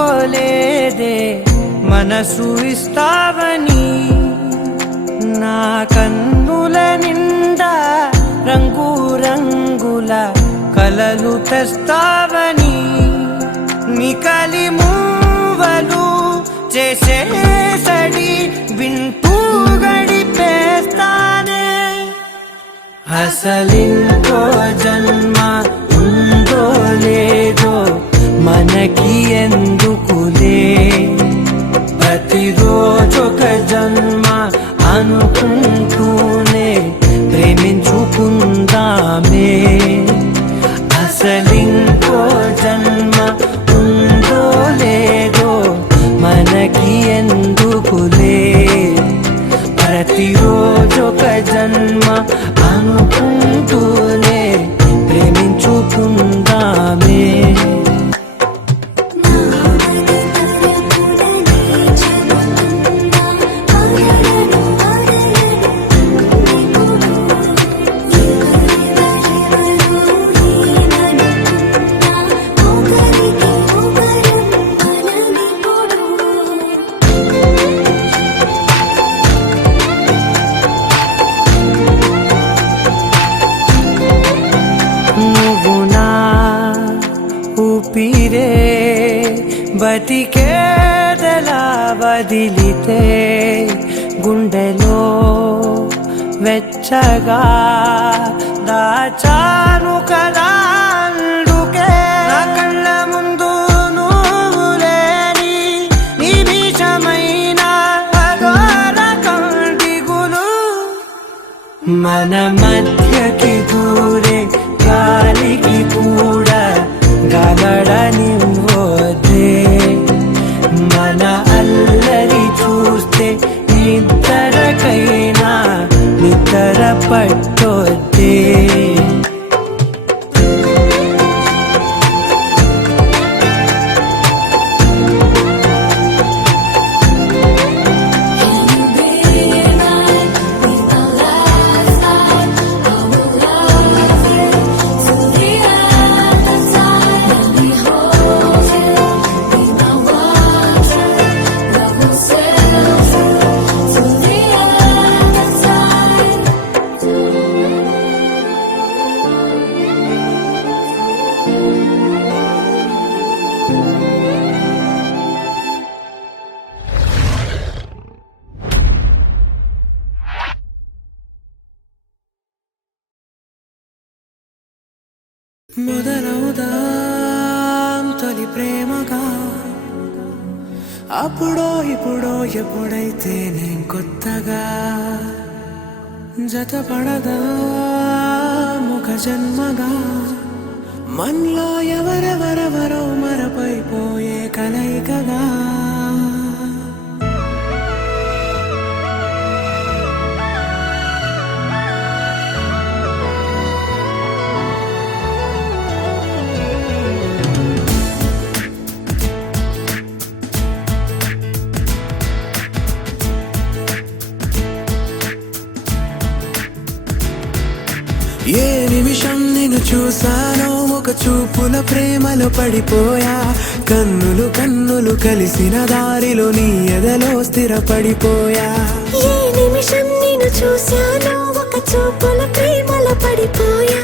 అనుకోలేదే మనసు ఇస్తావని నా కన్నుల నిండా రంగు రంగుల కలలు తెస్తావని నికలి మూవలు చేసేసడి వింటూ గడిపేస్తానే అసలింకో జన్మ ఉందో లేదో మనకి ఎందుకులే ప్రతిరోజొక జన్మ అనుకుంటూనే ప్రేమించుకుందామే అసలింకో జన్మ ఉందో లేదో మనకి ఎందుకులే ప్రతిరోజొక జన్మ అనుకుంటూనే ప్రేమించుకుందామే ఊపిరే బతికేదలా వదిలితే గుండెలో వెచ్చగా దాచాను కదా అందుకే నా కళ్ళ ముందు నువ్వు లేని నిమిషమైన అఘోర కంటిగులు మన మధ్యకి దూరే గాలికి కూడా గలడనివ్వదే మన అల్లరి చూస్తే నిద్రకైనా నిద్ర పట్టొద్దే మొదలవుదాం తొలి ప్రేమగా అప్పుడో ఇప్పుడో ఎప్పుడైతే నేను కొత్తగా జతపడదా ఒక జన్మగా మనలో ఎవరెవరెవరో మరపైపోయే కలయికగా ఏ నిమిషం నిన్ను చూసానో ఒక చూపుల ప్రేమలో పడిపోయా కన్నులు కన్నులు కలిసిన దారిలో నీ ఎదలో స్థిరపడిపోయా ఏ నిమిషం నిన్ను చూసానో ఒక చూపుల ప్రేమలో పడిపోయా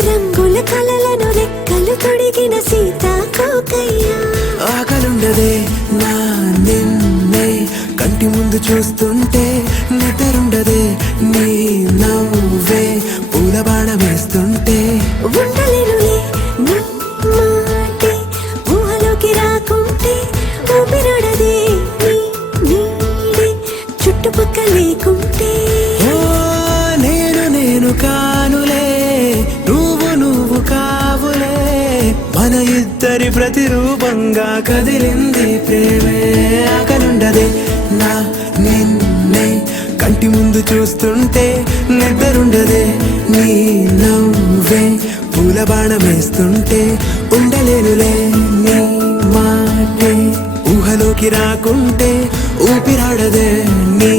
రంగుల కలలను రెక్కలు తొడిగిన సీతాకోకయ్యా ఆకలుండదే నా నిన్నే కంటి ముందు చూస్తుంటే నిద్రుండదే నీ నవ్వే పూల బాణం వేస్తుంటే ఉండలేనులే నీ మాటే ఊహలోకి రాకుంటే ఊపిరాడదే నీ నీడే చుట్టుపక్కల లేకుంటే నేను కానులే నువ్వు కావులే మన ఇద్దరి ప్రతిరూపంగా కదిలింది ప్రేమే ఆకలుండదే నా నిన్నే కంటి ముందు చూస్తుంటే నిద్రుండదే నీ నవ్వే పూల బాణం వేస్తుంటే ఉండలేనులే నీ మాటే ఊహలోకి రాకుంటే ఊపిరాడదే నీ